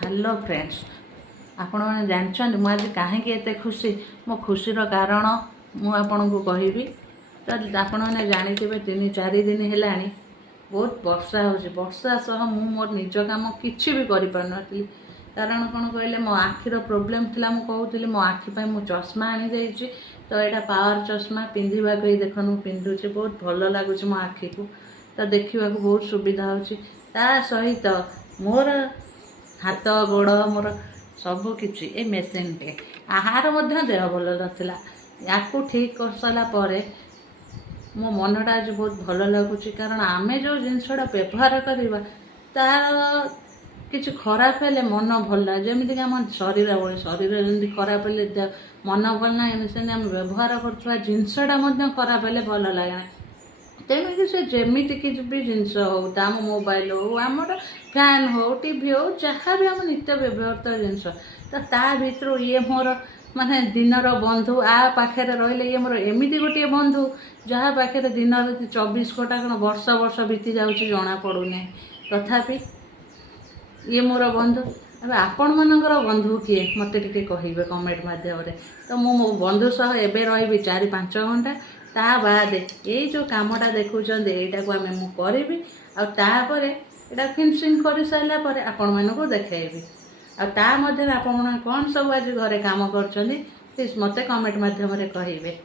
Hello friends आपण मैंने जानते मुझे कहीं एत खुशी मो खुशीर कारण मुझे कहबी तो आपण मैंने जानी 3-4 दिन है बहुत वर्षा वर्षा सह मु मोर निज कम किसी भी कर कारण कौन कहले मो आखिर प्रोब्लेम थिला मु कहूली मो आखि मु चश्मा आनी जाइए तो यहाँ पावर चश्मा पिंधा देखो मु पिंधुचे बहुत भल लगुच मो आखि को तो देखा बहुत सुविधा होची सहित मोर हाथ गोड़ मोर सबू किसी ए मेसीन टे आहार देह भल नाला या ठीक कर सारापर मो मनटा आज बहुत भल लगुच कारण आमे जो जिनसा व्यवहार करवा तार किसी खराब हेले मन भल लगे जमीक आम शरीर भाई शरीर जमी खराब हेले मन भल ना से आम व्यवहार कर जिनसटा खराब हेले भल लगे तेणुक से जमीक भी जिनस हो आम मोबाइल हो आम फैन हो टीवी हो जहाँ भी आम नित्य व्यवहृत जिनस तो ता भर ये मोर माने दिनर बंधु आ पाखे रही मोर एमती गोटे बंधु जहाँ पाखे दिन 24 घंटा कौन वर्ष वर्ष बीती जाऊँगी जना पड़ूना तथापि ये मोर बंधु अब आपण मनकर बंधु किए मत टे कहे कमेंट मध्यम तो मो बंधु सह एवं रही 4-5 घंटा ता बाद ये जो कामटा देखुं यटा को आम करी आपर यहाँ फिनिशिंग कर सारापर आपण मानक देखी आप कौन सब आज घरे काम कर प्लीज मत कमेंट मध्यम कहे।